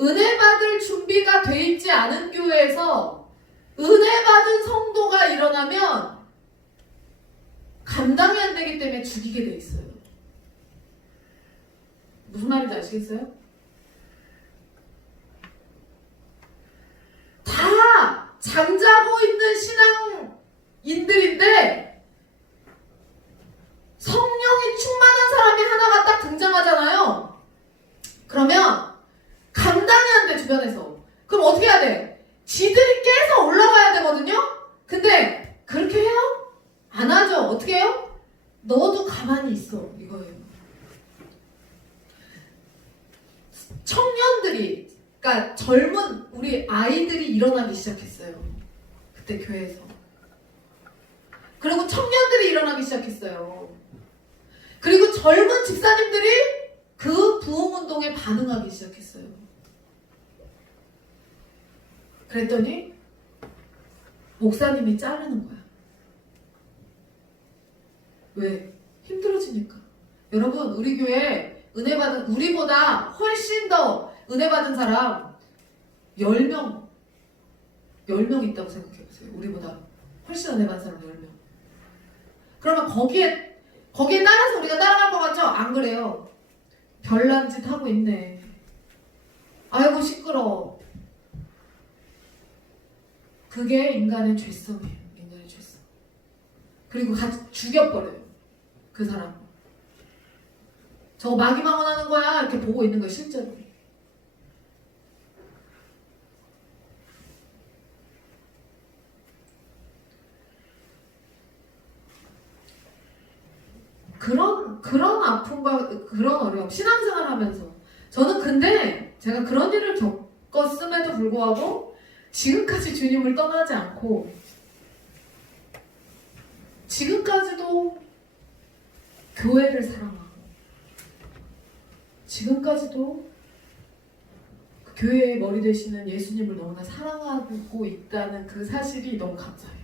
은혜 받을 준비가 돼 있지 않은 교회에서 은혜 받은 성도가 일어나면 감당이 안 되기 때문에 죽이게 돼 있어요. 무슨 말인지 아시겠어요? 다 잠자고 있는 신앙인들인데 성령이 충만한 사람이 하나가 딱 등장하잖아요. 그러면 감당이 안 돼, 주변에서. 그럼 어떻게 해야 돼? 지들이 깨서 올라가야 되거든요? 근데 그렇게 해요? 안 하죠. 어떻게 해요? 너도 가만히 있어, 이거예요. 청년들이, 그러니까 젊은 우리 아이들이 일어나기 시작했어요. 그때 교회에서. 그리고 청년들이 일어나기 시작했어요. 그리고 젊은 집사님들이 그 부흥운동에 반응하기 시작했어요. 그랬더니 목사님이 자르는 거야. 왜? 힘들어지니까. 여러분, 우리 교회 은혜 받은, 우리보다 훨씬 더 은혜 받은 사람 10명 있다고 생각해보세요. 우리보다 훨씬 은혜 받은 사람 10명. 그러면 거기에 따라서 우리가 따라갈 것 같죠? 안 그래요. 별난 짓 하고 있네. 아이고 시끄러워. 그게 인간의 죄성이에요. 인간의 죄성. 그리고 같이 죽여버려요. 그 사람. 저거 마귀망언하는 거야. 이렇게 보고 있는 거예요. 실제로. 그런 아픔과 그런 어려움, 신앙생활 하면서 저는 근데 제가 그런 일을 겪었음에도 불구하고 지금까지 주님을 떠나지 않고 지금까지도 교회를 사랑하고 지금까지도 그 교회의 머리 되시는 예수님을 너무나 사랑하고 있다는 그 사실이 너무 감사해요.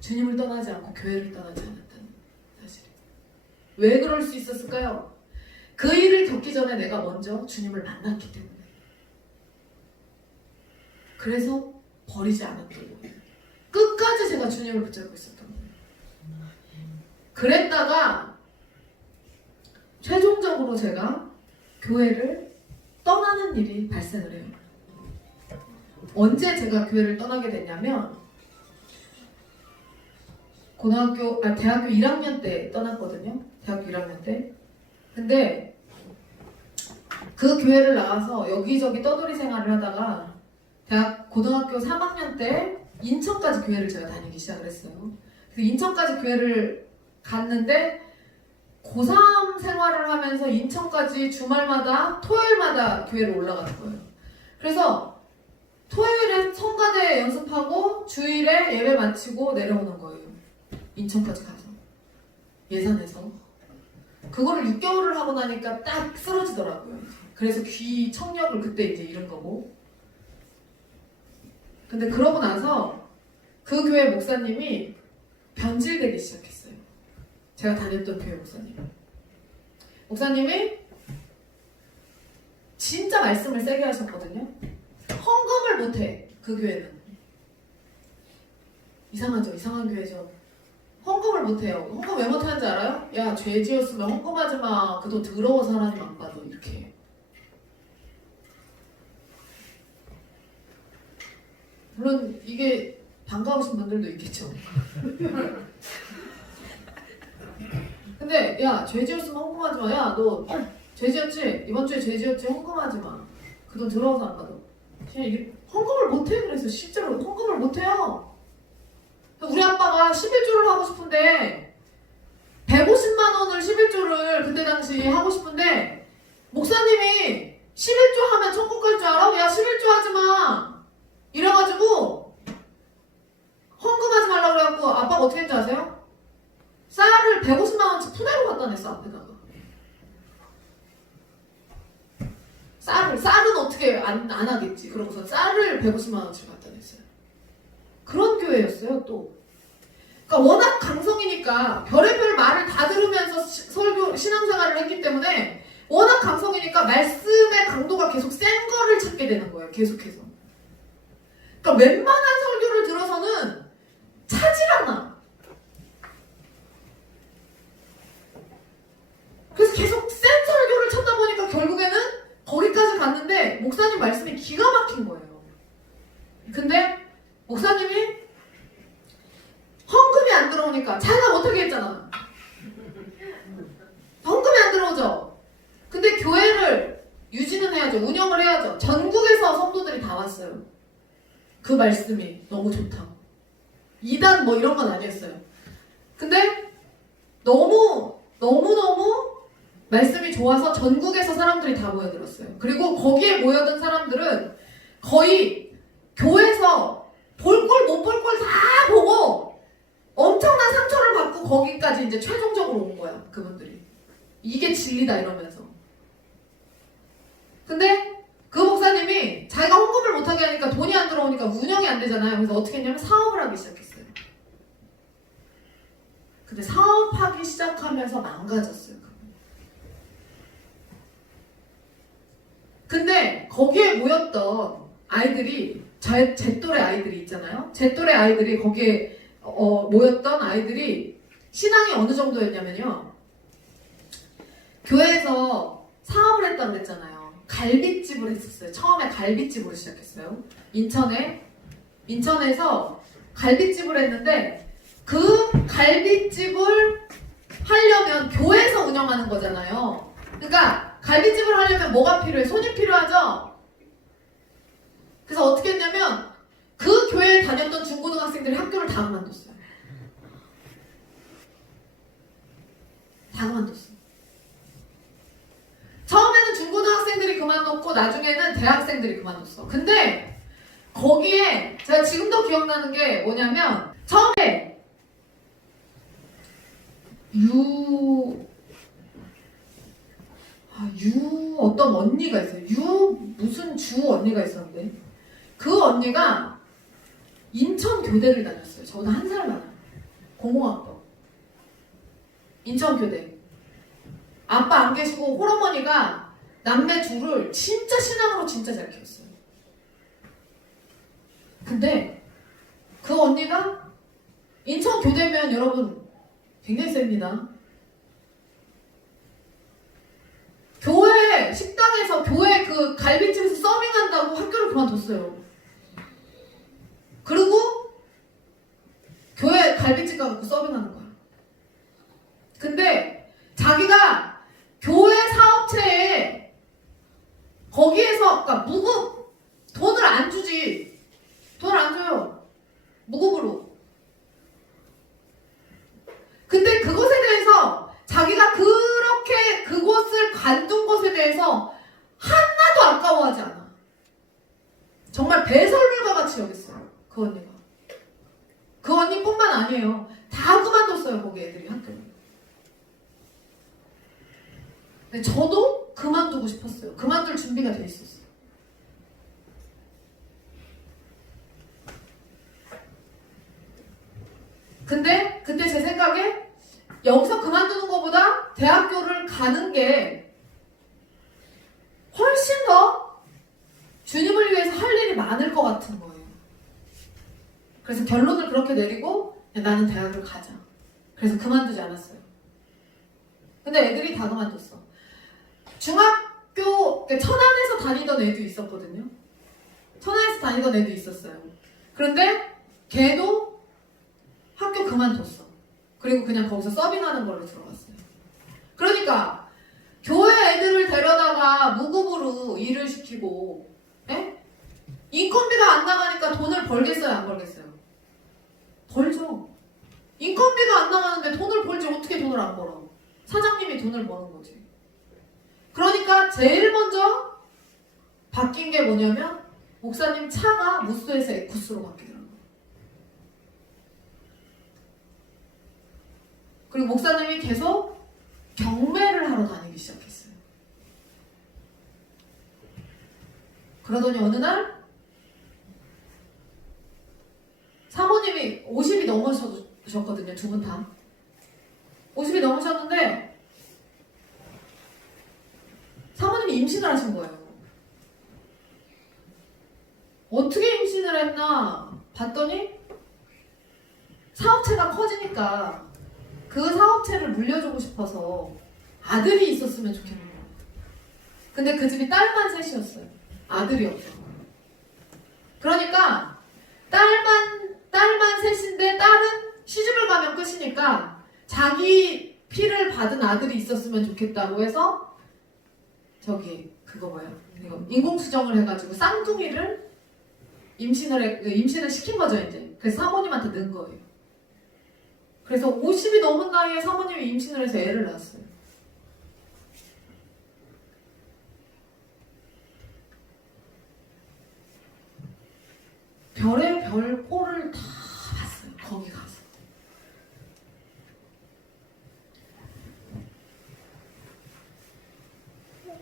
주님을 떠나지 않고 교회를 떠나지 않았다는 사실. 왜 그럴 수 있었을까요? 그 일을 겪기 전에 내가 먼저 주님을 만났기 때문에. 그래서 버리지 않았던 거예요. 끝까지 제가 주님을 붙잡고 있었던 거예요. 그랬다가 최종적으로 제가 교회를 떠나는 일이 발생을 해요. 언제 제가 교회를 떠나게 됐냐면 대학교 1학년 때 떠났거든요. 대학교 1학년 때. 근데 그 교회를 나와서 여기저기 떠돌이 생활을 하다가 고등학교 3학년 때 인천까지 교회를 제가 다니기 시작을 했어요. 그래서 인천까지 교회를 갔는데 고3 생활을 하면서 인천까지 주말마다 토요일마다 교회를 올라가는 거예요. 그래서 토요일에 성가대 연습하고 주일에 예배 마치고 내려오는 거예요. 인천까지 가서 예산에서 그거를 6개월을 하고 나니까 딱 쓰러지더라고요. 그래서 귀 청력을 그때 이제 잃은 거고. 근데 그러고 나서 그 교회 목사님이 변질되기 시작했어요. 제가 다녔던 교회 목사님이 진짜 말씀을 세게 하셨거든요. 헌금을 못해. 그 교회는 이상하죠. 이상한 교회죠. 헌금을 못해요. 헌금 왜 못하는지 알아요? 야, 죄 지었으면 헌금하지 마. 그 돈 더러워서 하나님 안 받아. 이렇게. 물론 이게 반가우신 분들도 있겠죠. 근데 야, 죄 지었으면 헌금하지 마. 야, 너 죄 지었지? 이번 주에 죄 지었지? 헌금하지 마. 그 돈 더러워서 안 받아. 그냥 이게 헌금을 못해. 그래서 실제로 헌금을 못해요. 우리 아빠가 11조를 하고 싶은데 150만 원을 11조를 그때 당시 하고 싶은데 목사님이 11조 하면 천국 갈 줄 알아? 야, 11조 하지 마. 이래가지고 헌금하지 말라고 그래갖고 아빠가 어떻게 했는지 아세요? 쌀을 150만 원씩 푸대로 갖다 냈어. 앞에다가. 쌀은 어떻게 안 하겠지. 그러고서 쌀을 150만 원씩 갖다 냈어요. 그런 교회였어요. 또 그러니까 워낙 강성이니까 별의별 말을 다 들으면서 설교 신앙생활을 했기 때문에 워낙 강성이니까 말씀에 계속 센 거를 찾게 되는 거예요. 계속해서. 그러니까 웬만한 설교를 들어서는 차질 않아. 그래서 계속 센 설교를 찾다 보니까 결국에는 거기까지 갔는데 목사님 말씀이 기가 막힌 거예요. 근데 목사님이 헌금이 안 들어오니까 자기가 못하게 했잖아. 헌금이 안 들어오죠. 근데 교회를 유지는 해야죠. 운영을 해야죠. 전국에서 성도들이 다 왔어요. 그 말씀이 너무 좋다. 이단 뭐 이런 건 아니었어요. 근데 너무 말씀이 좋아서 전국에서 사람들이 다 모여들었어요. 그리고 거기에 모여든 사람들은 거의 교회에서 볼 꼴 못 볼 꼴 다 보고 엄청난 상처를 받고 거기까지 이제 최종적으로 온 거야. 그분들이. 이게 진리다 이러면서. 근데 그 목사님이 자기가 헌금을 못하게 하니까 돈이 안 들어오니까 운영이 안 되잖아요. 그래서 어떻게 했냐면 사업을 하기 시작했어요. 근데 사업하기 시작하면서 망가졌어요. 근데 거기에 모였던 아이들이 제 또래 아이들이 있잖아요. 제 또래 아이들이 거기에 모였던 아이들이 신앙이 어느 정도였냐면요. 교회에서 사업을 했다고 그랬잖아요. 갈빗집을 했었어요. 처음에 갈빗집으로 시작했어요. 인천에서 갈빗집을 했는데 그 갈빗집을 하려면 교회에서 운영하는 거잖아요. 그러니까 갈빗집을 하려면 뭐가 필요해? 손이 필요하죠? 그래서 어떻게 했냐면 그 교회에 다녔던 중고등학생들이 학교를 다 그만뒀어요. 다 그만뒀어요. 처음에는 중고등학생들이 그만뒀고 나중에는 대학생들이 그만뒀어. 근데 거기에 제가 지금도 기억나는 게 뭐냐면 처음에 어떤 언니가 있어요. 무슨 주 언니가 있었는데 그 언니가 인천 교대를 다녔어요. 저보다 한 살 많아요. 공공학과. 인천 교대. 아빠 안 계시고 홀어머니가 남매 둘을 진짜 신앙으로 진짜 잘 키웠어요. 근데 그 언니가 인천 교대면 여러분 굉장히 셉니다. 교회 식당에서 교회 그 갈비집에서 서빙한다고 학교를 그만뒀어요. 그리고 교회 갈비집 가서 서빙하는 거야. 근데 자기가 교회 사업체에 거기에서 그러니까 무급 돈을 안 주지. 돈을 안 줘요. 무급으로. 근데 그것에 대해서 자기가 그렇게 그곳을 관둔 것에 대해서 하나도 아까워하지 않아. 정말 배설물과 같이 여겼어요. 그 언니가. 그 언니뿐만 아니에요. 다 그만뒀어요. 거기 애들이 학교를. 근데 저도 그만두고 싶었어요. 그만둘 준비가 돼 있었어요. 근데 그때 제 생각에 여기서 그만두는 것보다 대학교를 가는 게 훨씬 더 주님을 위해서 할 일이 많을 것 같은 거예요. 그래서 결론을 그렇게 내리고 나는 대학을 가자. 그래서 그만두지 않았어요. 근데 애들이 다 그만뒀어. 중학교 천안에서 다니던 애도 있었거든요. 천안에서 다니던 애도 있었어요. 그런데 걔도 학교 그만뒀어. 그리고 그냥 거기서 서빙하는 걸로 들어갔어요. 그러니까 교회 애들을 데려다가 무급으로 일을 시키고 인건비가 안 나가니까 돈을 벌겠어요? 안 벌겠어요? 벌죠. 인건비가 안 나가는데 돈을 벌지 어떻게 돈을 안 벌어? 사장님이 돈을 버는 거지. 그러니까 제일 먼저 바뀐 게 뭐냐면 목사님 차가 무스에서 에쿠스로 바뀌더라고요. 그리고 목사님이 계속 경매를 하러 다니기 시작했어요. 그러더니 어느 날 사모님이 50이 넘으셨거든요. 두 분 다. 50이 넘으셨는데 사모님이 임신을 하신 거예요. 했나 봤더니 사업체가 커지니까 그 사업체를 물려주고 싶어서 아들이 있었으면 좋겠는 거예요. 근데 그 집이 딸만 셋이었어요. 아들이 없어. 그러니까 딸만 셋인데 딸은 시집을 가면 끝이니까 자기 피를 받은 아들이 있었으면 좋겠다고 해서 저기 그거 뭐예요? 인공수정을 해가지고 쌍둥이를 임신을 시킨 거죠 이제. 그래서 사모님한테 넣은 거예요. 그래서 50이 넘은 나이에 사모님이 임신을 해서 애를 낳았어요. 별의 별꼴을 다 봤어요. 거기 가서.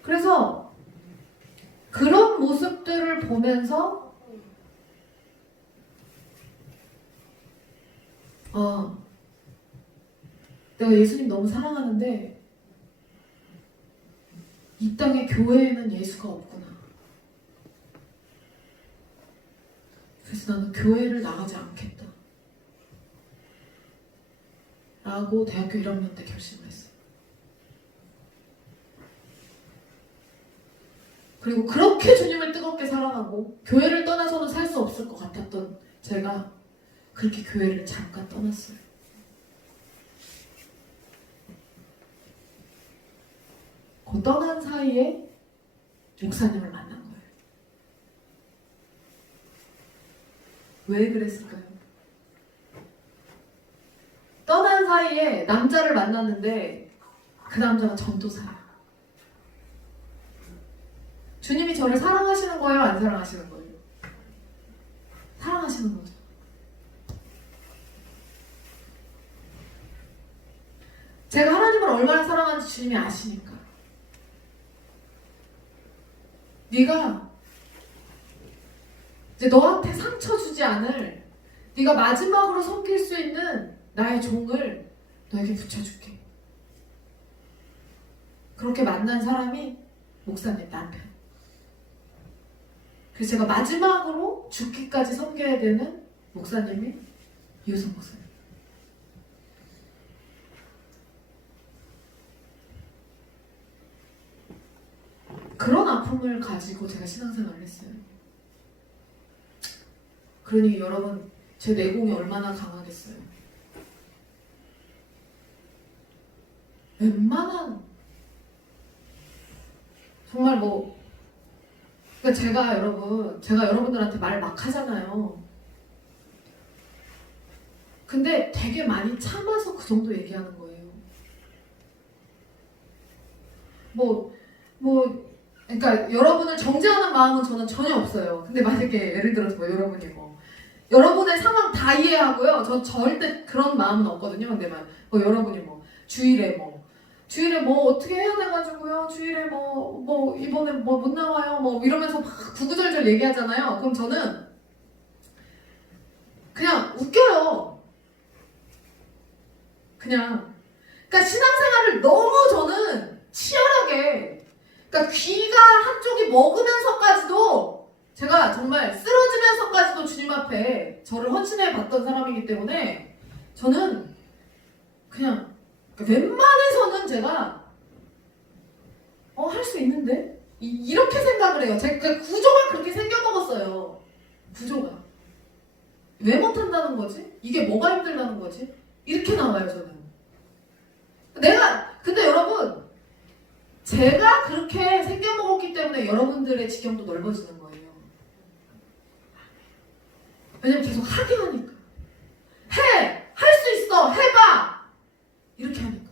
그래서 그런 모습들을 보면서 내가 예수님 너무 사랑하는데 이 땅에 교회에는 예수가 없구나. 그래서 나는 교회를 나가지 않겠다 라고 대학교 1학년 때 결심을 했어요. 그리고 그렇게 주님을 뜨겁게 사랑하고 교회를 떠나서는 살 수 없을 것 같았던 제가 그렇게 교회를 잠깐 떠났어요. 그 떠난 사이에 목사님을 만난 거예요. 왜 그랬을까요? 떠난 사이에 남자를 만났는데 그 남자가 전도사예요. 주님이 저를 사랑하시는 거예요? 안 사랑하시는 거예요? 사랑하시는 거죠. 제가 하나님을 얼마나 사랑하는지 주님이 아시니까. 네가 이제 너한테 상처 주지 않을, 네가 마지막으로 섬길 수 있는 나의 종을 너에게 붙여줄게. 그렇게 만난 사람이 목사님 남편. 그래서 제가 마지막으로 죽기까지 섬겨야 되는 목사님이 유성 목사님. 그런 아픔을 가지고 제가 신앙생활을 했어요. 그러니 여러분, 제 내공이 얼마나 강하겠어요. 웬만한 정말 그러니까 제가 여러분들한테 말 막 하잖아요. 근데 되게 많이 참아서 그 정도 얘기하는 거예요. 그러니까 여러분을 정죄하는 마음은 저는 전혀 없어요. 근데 만약에 예를 들어서 여러분이 여러분의 상황 다 이해하고요. 전 절대 그런 마음은 없거든요. 근데 여러분이 주일에 어떻게 해야 돼가지고요. 주일에 이번에 못 나와요. 이러면서 막 구구절절 얘기하잖아요. 그럼 저는 그냥 웃겨요. 그러니까 신앙생활을 너무 저는 치열하게, 그러니까 귀가 한쪽이 먹으면서까지도 제가 정말 쓰러지면서까지도 주님 앞에 저를 헌신해 봤던 사람이기 때문에 저는 그냥 웬만해서는 제가 할 수 있는데? 이렇게 생각을 해요. 제가 구조가 그렇게 생겨먹었어요. 구조가. 왜 못한다는 거지? 이게 뭐가 힘들다는 거지? 이렇게 나와요, 저는. 근데 여러분, 제가 그렇게 생겨먹었기 때문에 여러분들의 지경도 넓어지는 거예요. 왜냐면 계속 하게 하니까. 할 수 있어! 해봐! 이렇게 하니까.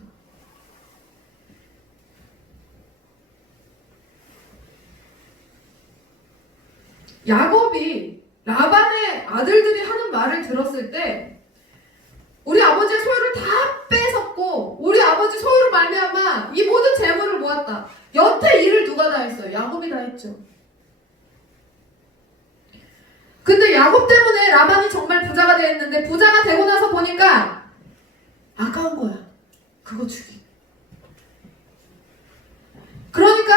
야곱이 라반의 아들들이 하는 말을 들었을 때 우리 아버지의 소유를 다 뺏었고 우리 아버지 소유로 말미암아 이 모든 재물을 모았다. 여태 일을 누가 다 했어요? 야곱이 다 했죠. 근데 야곱 때문에 라반이 정말 부자가 됐는데 부자가 되고 나서 보니까 아까운 거야. 그거 주기. 그러니까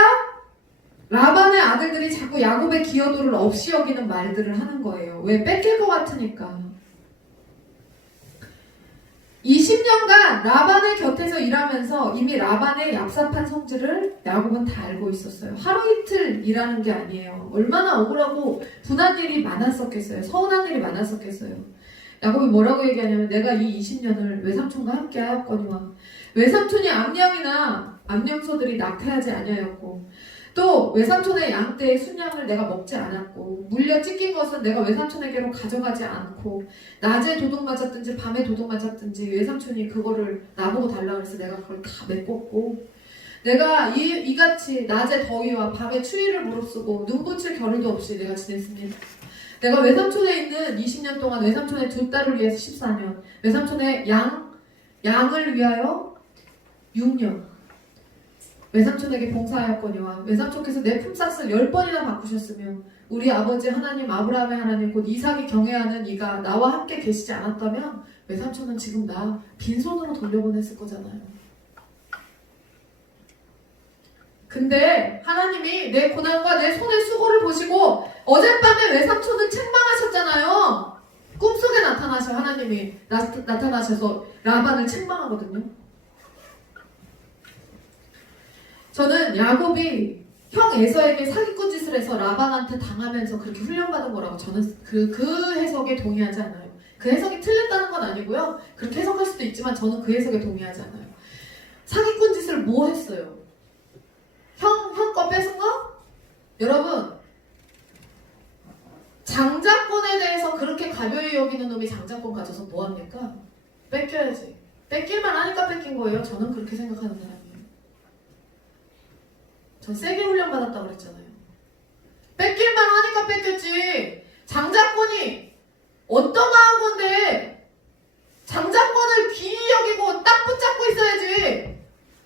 라반의 아들들이 자꾸 야곱의 기여도를 없이 여기는 말들을 하는 거예요. 왜? 뺏길 것 같으니까. 20년간 라반의 곁에서 일하면서 이미 라반의 얍삽한 성질을 야곱은 다 알고 있었어요. 하루 이틀 일하는 게 아니에요. 얼마나 억울하고 분한 일이 많았었겠어요. 서운한 일이 많았었겠어요. 야곱이 뭐라고 얘기하냐면 내가 이 20년을 외삼촌과 함께 하였거니와 외삼촌이 암양이나 암염소들이 낙태하지 아니하였고 또 외삼촌의 양떼의 순양을 내가 먹지 않았고 물려 찢긴 것은 내가 외삼촌에게로 가져가지 않고 낮에 도둑 맞았든지 밤에 도둑 맞았든지 외삼촌이 그거를 나보고 달라 그래서 내가 그걸 다 메꿨고 내가 이같이 낮에 더위와 밤에 추위를 무릅쓰고 눈 붙일 겨를도 없이 내가 지냈습니다. 내가 외삼촌에 있는 20년 동안 외삼촌의 두 딸을 위해서 14년 외삼촌의 양을 위하여 6년 외삼촌에게 봉사하였거니와 외삼촌께서 내 품삯을 10번이나 바꾸셨으며 우리 아버지 하나님 아브라함의 하나님 곧 이삭이 경외하는 이가 나와 함께 계시지 않았다면 외삼촌은 지금 나 빈손으로 돌려보냈을 거잖아요. 근데 하나님이 내 고난과 내 손의 수고를 보시고 어젯밤에 외삼촌을 책망하셨잖아요. 꿈속에 나타나셔 하나님이 나타나셔서 라반을 책망하거든요. 저는 야곱이 형 에서에게 사기꾼 짓을 해서 라반한테 당하면서 그렇게 훈련받은 거라고 저는 그 해석에 동의하지 않아요. 그 해석이 틀렸다는 건 아니고요. 그렇게 해석할 수도 있지만 저는 그 해석에 동의하지 않아요. 사기꾼 짓을 뭐 했어요? 형 거 뺏은 거? 여러분 장자권에 대해서 그렇게 가벼이 여기는 놈이 장자권 가져서 뭐합니까? 뺏겨야지. 뺏길만 하니까 뺏긴 거예요. 저는 그렇게 생각하는 사람이에요. 전 세게 훈련받았다고 그랬잖아요. 뺏길만 하니까 뺏겼지. 장자권이 어떠한 건데 장자권을 귀히 여기고 딱 붙잡고 있어야지.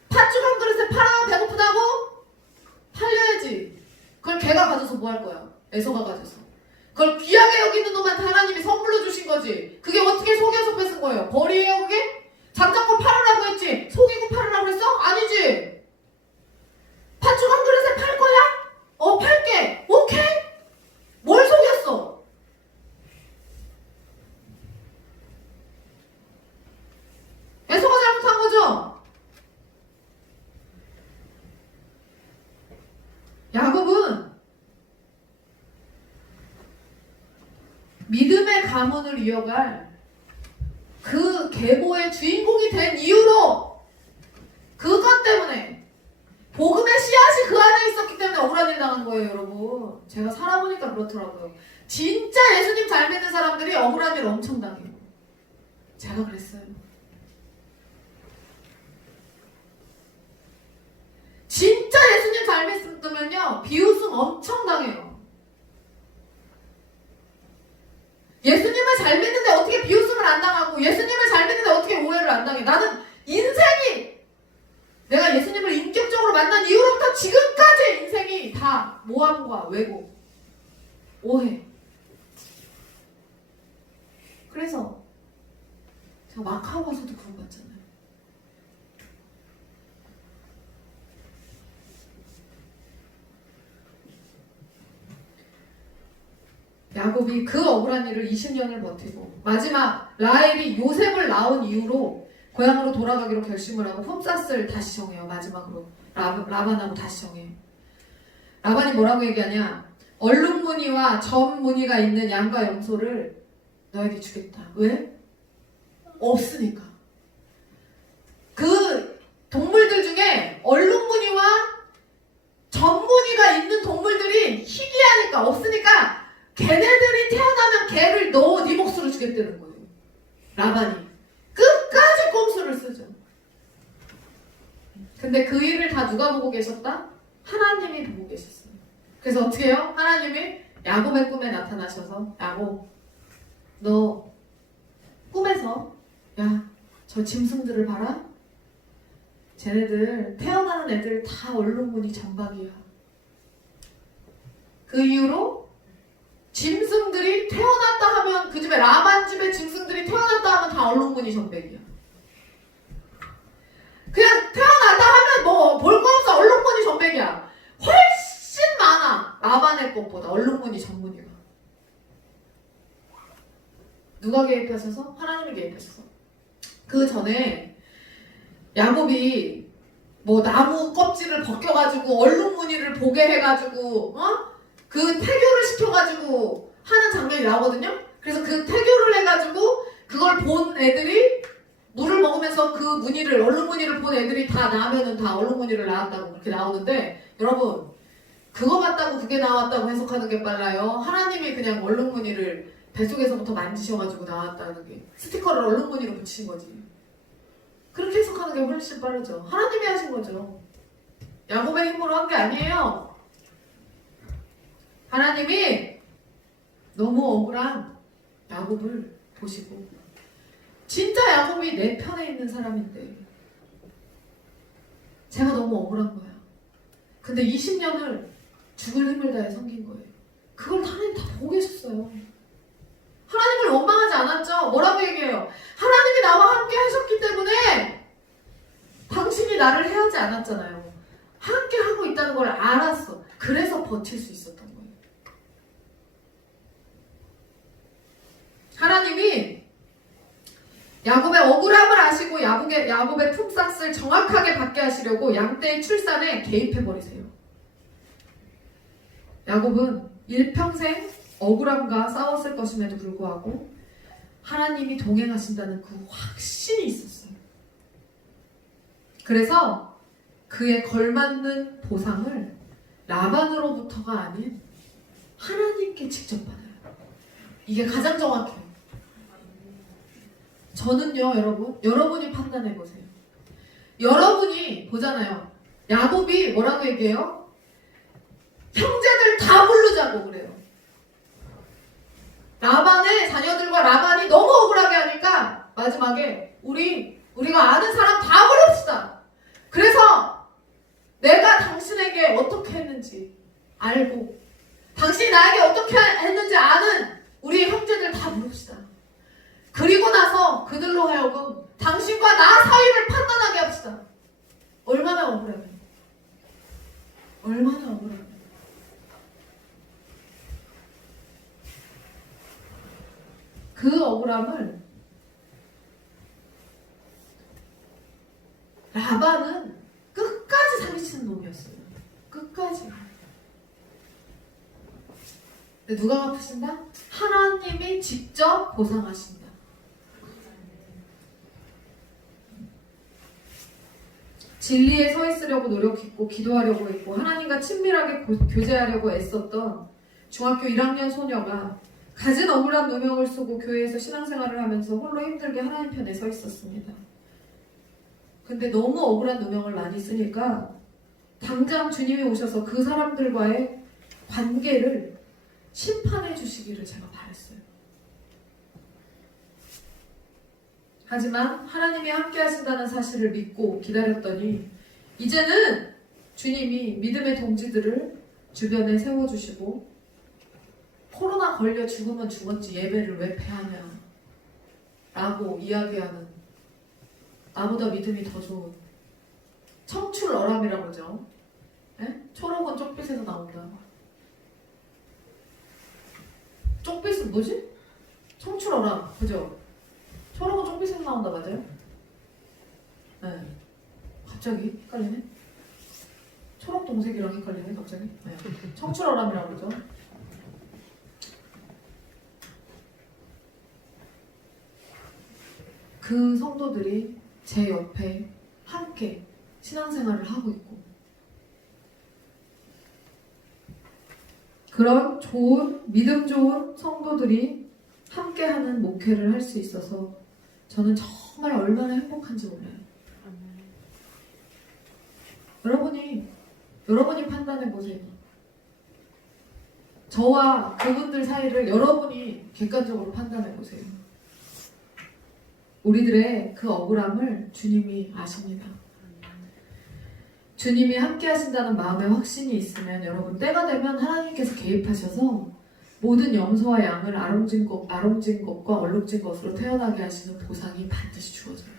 팥죽 한 그릇에 팔아면 배고프다고? 팔려야지. 그걸 걔가 가져서 뭐 할 거야? 에서가 가져서. 그걸 귀하게 여기는 놈한테 하나님이 선물로 주신 거지. 그게 어떻게 속여서 뺏은 거예요? 벌이에요 그게? 장자권 팔으라고 했지. 속이고 팔으라고 했어? 아니지. 팥죽 한 그릇에 팔 거야? 팔게. 오케이? 뭘 속였어? 에서가 잘못한 거죠? 야곱은 믿음의 가문을 이어갈 그 계보의 주인공이 된 이유로 그것 때문에 복음의 씨앗이 그 안에 있었기 때문에 억울한 일 당한 거예요, 여러분. 제가 살아보니까 그렇더라고요. 진짜 예수님 잘 믿는 사람들이 억울한 일 엄청 당해요. 제가 그랬어요. 진짜 예수님 잘 믿으면요, 비웃음 엄청 당해요. 예수님을 잘 믿는데 어떻게 비웃음을 안 당하고 예수님을 잘 믿는데 어떻게 오해를 안 당해. 나는 인생이 내가 예수님을 인격적으로 만난 이후로부터 지금까지 인생이 다 모함과 왜곡, 오해. 그래서 제가 마카오 가서도 그런 거 같잖아요. 야곱이 그 억울한 일을 20년을 버티고 마지막 라헬이 요셉을 낳은 이후로 고향으로 돌아가기로 결심을 하고 품삯을 다시 정해요. 마지막으로 라반하고 다시 정해요. 라반이 뭐라고 얘기하냐? 얼룩무늬와 점무늬가 있는 양과 염소를 너에게 주겠다. 왜? 없으니까. 그 동물들 중에 얼룩무늬와 점무늬가 있는 동물들이 희귀하니까 없으니까 걔네들이 태어나면 걔를 너 네 몫으로 주겠다는 거예요. 라반이 끝까지 꼼수를 쓰죠. 근데 그 일을 다 누가 보고 계셨다? 하나님이 보고 계셨어요. 그래서 어떻게 해요? 하나님이 야곱의 꿈에 나타나셔서 야곱, 너 꿈에서 야, 저 짐승들을 봐라. 쟤네들 태어나는 애들 다 얼룩무늬 점박이야. 그 이후로 짐승들이 태어났다 하면 그 집에 라반 집에 짐승들이 태어났다 하면 다 얼룩무늬 점백이야. 그냥 태어났다 하면 뭐 볼 거 없어 얼룩무늬 점백이야. 훨씬 라반의 것보다 얼룩무늬 전무늬가. 누가 개입하셔서? 하나님이 개입하셔서. 그 전에 야곱이 뭐 나무 껍질을 벗겨가지고 얼룩무늬를 보게 해가지고 그 태교를 시켜가지고 하는 장면이 나오거든요. 그래서 그 태교를 해가지고 그걸 본 애들이 물을 먹으면서 그 무늬를 얼룩무늬를 본 애들이 다 나면은 다 얼룩무늬를 낳았다고 그렇게 나오는데, 여러분 그거 같다고 그게 나왔다고 해석하는 게 빨라요. 하나님이 그냥 얼룩무늬를 뱃속에서부터 만지셔가지고 나왔다는 게, 스티커를 얼룩무늬로 붙이신 거지. 그렇게 해석하는 게 훨씬 빠르죠. 하나님이 하신 거죠. 야곱의 힘으로 한 게 아니에요. 하나님이 너무 억울한 야곱을 보시고, 진짜 야곱이 내 편에 있는 사람인데 제가 너무 억울한 거야. 근데 20년을 죽을 힘을 다해 섬긴 거예요. 그걸 하나님 다 보고 계셨어요. 하나님을 원망하지 않았죠. 뭐라고 얘기해요? 하나님이 나와 함께 하셨기 때문에 당신이 나를 해하지 않았잖아요. 함께 하고 있다는 걸 알았어. 그래서 버틸 수 있었던 거예요. 하나님이 야곱의 억울함을 아시고 야곱의 품삯을 정확하게 받게 하시려고 양떼의 출산에 개입해버리세요. 야곱은 일평생 억울함과 싸웠을 것임에도 불구하고 하나님이 동행하신다는 그 확신이 있었어요. 그래서 그에 걸맞는 보상을 라반으로부터가 아닌 하나님께 직접 받아요. 이게 가장 정확해요. 저는요, 여러분이 판단해보세요. 여러분이 보잖아요. 야곱이 뭐라고 얘기해요? 형제들 다 부르자고 그래요. 라반의 자녀들과 라반이 너무 억울하게 하니까 마지막에 우리가 아는 사람 다 부릅시다. 그래서 내가 당신에게 어떻게 했는지 알고 당신이 나에게 어떻게 했는지 아는 우리 형제들 다 부릅시다. 그리고 나서 그들로 하여금 당신과 나 사이를 판단하게 합시다. 얼마나 억울해요. 얼마나 억울해요. 그 억울함을 라반은 끝까지 사기치는 놈이었어요. 끝까지. 근데 누가 갚으신다? 하나님이 직접 보상하신다. 진리에 서 있으려고 노력했고 기도하려고 했고 하나님과 친밀하게 교제하려고 애썼던 중학교 1학년 소녀가 갖은 억울한 누명을 쓰고 교회에서 신앙생활을 하면서 홀로 힘들게 하나님 편에 서 있었습니다. 근데 너무 억울한 누명을 많이 쓰니까 당장 주님이 오셔서 그 사람들과의 관계를 심판해 주시기를 제가 바랬어요. 하지만 하나님이 함께 하신다는 사실을 믿고 기다렸더니 이제는 주님이 믿음의 동지들을 주변에 세워주시고 코로나 걸려 죽으면 죽었지 예배를 왜 패하냐 라고 이야기하는 나보다 믿음이 더 좋은 청출어람이라고 그러죠. 네? 초록은 쪽빛에서 나온다. 쪽빛은 뭐지? 청출어람 그죠? 초록은 쪽빛에서 나온다 맞아요? 네. 갑자기 헷갈리네. 초록 동색이랑 헷갈리네 갑자기. 네. 청출어람이라고 그러죠. 그 성도들이 제 옆에 함께 신앙생활을 하고 있고 그런 좋은 믿음 좋은 성도들이 함께하는 목회를 할 수 있어서 저는 정말 얼마나 행복한지 몰라요. 여러분이 판단해 보세요. 저와 그분들 사이를 여러분이 객관적으로 판단해 보세요. 우리들의 그 억울함을 주님이 아십니다. 주님이 함께 하신다는 마음의 확신이 있으면 여러분 때가 되면 하나님께서 개입하셔서 모든 염소와 양을 아롱진 것과 얼룩진 것으로 태어나게 하시는 보상이 반드시 주어져요.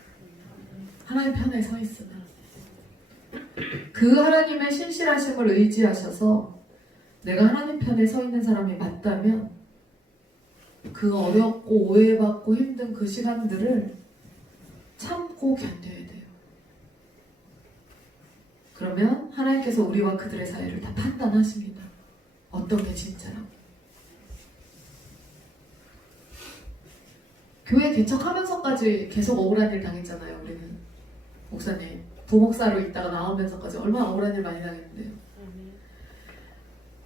하나님 편에 서 있으면 그 하나님의 신실하심을 의지하셔서 내가 하나님 편에 서 있는 사람이 맞다면 그 어렵고 오해받고 힘든 그 시간들을 참고 견뎌야 돼요. 그러면 하나님께서 우리와 그들의 사이를 다 판단하십니다. 어떤 게 진짜라고. 교회 개척하면서까지 계속 억울한 일 당했잖아요. 우리는 목사님 부목사로 있다가 나오면서까지 얼마나 억울한 일 많이 당했는데요.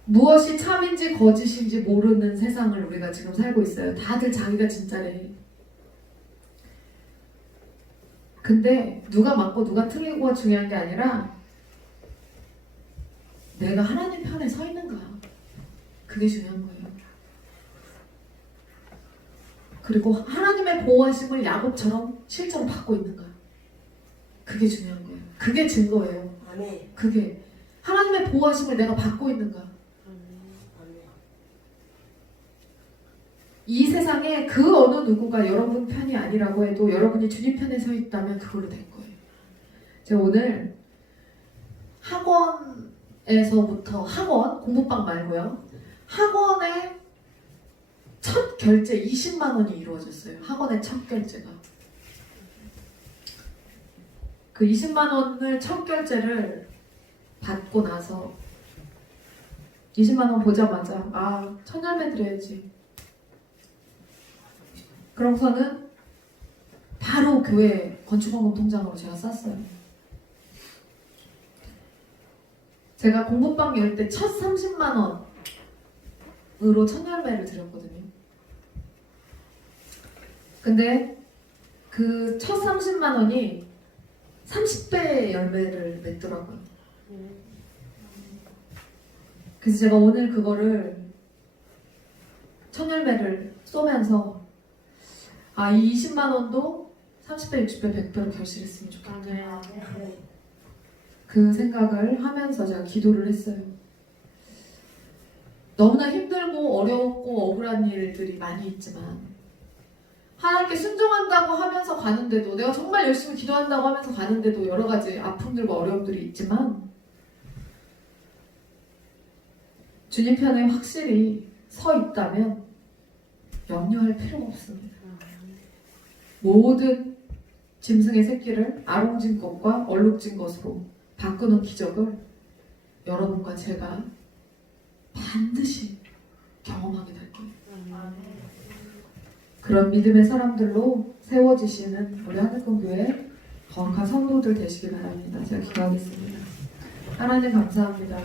무엇이 참인지 거짓인지 모르는 세상을 우리가 지금 살고 있어요. 다들 자기가 진짜래. 근데 누가 맞고 누가 틀리고가 중요한 게 아니라 내가 하나님 편에 서 있는가, 그게 중요한 거예요. 그리고 하나님의 보호하심을 야곱처럼 실제로 받고 있는가, 그게 중요한 거예요. 그게 증거예요. 그게 하나님의 보호하심을 내가 받고 있는가. 이 세상에 그 어느 누구가 여러분 편이 아니라고 해도 여러분이 주님 편에 서 있다면 그걸로 된 거예요. 제가 오늘 학원에서부터, 학원 공부방 말고요, 학원의 첫 결제 20만 원이 이루어졌어요. 학원의 첫 결제가. 그 20만 원을 첫 결제를 받고 나서 20만 원 보자마자 첫 열매 드려야지. 그러고서는 바로 교회 건축원금 통장으로 제가 쌌어요. 제가 공부방 열 때 첫 30만 원으로 첫 열매를 드렸거든요. 근데 그 첫 30만 원이 30배의 열매를 맺더라고요. 그래서 제가 오늘 그거를 첫 열매를 쏘면서 이 20만 원도 30배, 60배, 100배로 결실했으면 좋겠다. 그 생각을 하면서 제가 기도를 했어요. 너무나 힘들고 어렵고 억울한 일들이 많이 있지만 하나님께 순종한다고 하면서 가는데도, 내가 정말 열심히 기도한다고 하면서 가는데도 여러 가지 아픔들과 어려움들이 있지만 주님 편에 확실히 서 있다면 염려할 필요가 없습니다. 모든 짐승의 새끼를 아롱진 것과 얼룩진 것으로 바꾸는 기적을 여러분과 제가 반드시 경험하게 될 거예요. 그런 믿음의 사람들로 세워지시는 우리 하늘꿈교회 거룩한 성도들 되시길 바랍니다. 제가 기도하겠습니다. 하나님 감사합니다.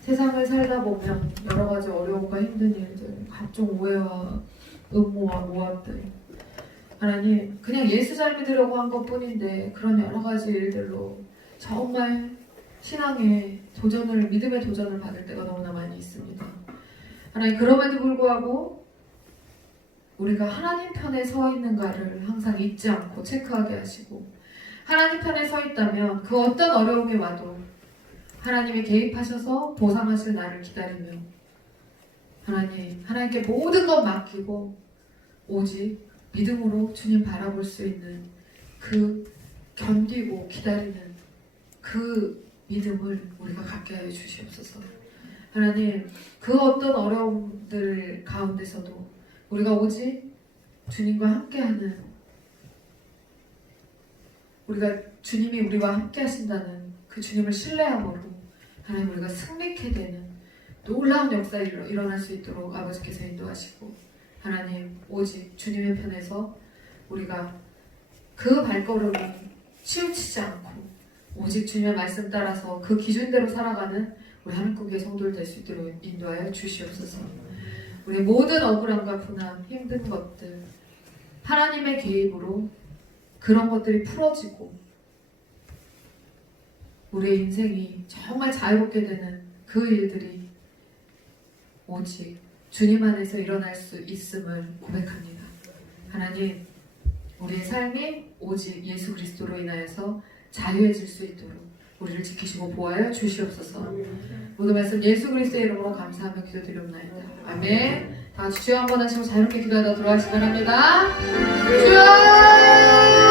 세상을 살다 보면 여러 가지 어려움과 힘든 일들, 각종 오해와 음모와 모함들, 하나님 그냥 예수 잘 믿으려고 한 것뿐인데 그런 여러 가지 일들로 정말 신앙의 도전을, 믿음의 도전을 받을 때가 너무나 많이 있습니다. 하나님 그럼에도 불구하고 우리가 하나님 편에 서 있는가를 항상 잊지 않고 체크하게 하시고, 하나님 편에 서 있다면 그 어떤 어려움이 와도 하나님이 개입하셔서 보상하실 날을 기다리며 하나님께 모든 것 맡기고 오직 믿음으로 주님 바라볼 수 있는 그 견디고 기다리는 그 믿음을 우리가 갖게 하여 주시옵소서. 하나님 그 어떤 어려움들 가운데서도 우리가 오직 주님과 함께하는, 우리가 주님이 우리와 함께 하신다는 그 주님을 신뢰함으로 하나님 우리가 승리케 되는 놀라운 역사가 일어날 수 있도록 아버지께서 인도하시고, 하나님 오직 주님의 편에서 우리가 그 발걸음을 치우치지 않고 오직 주님의 말씀 따라서 그 기준대로 살아가는 우리 하늘꿈교회 성도들 될 수 있도록 인도하여 주시옵소서. 우리 모든 억울함과 분함, 힘든 것들 하나님의 개입으로 그런 것들이 풀어지고 우리의 인생이 정말 자유롭게 되는 그 일들이 오직 주님 안에서 일어날 수 있음을 고백합니다. 하나님 우리의 삶이 오직 예수 그리스도로 인하여서 자유해질 수 있도록 우리를 지키시고 보호하여 주시옵소서. 모든 말씀 예수 그리스도의 이름으로 감사하며 기도드리옵나이다. 아멘. 다 같이 주여 한번 하시고 자유롭게 기도하다 돌아가시기 바랍니다. 주여!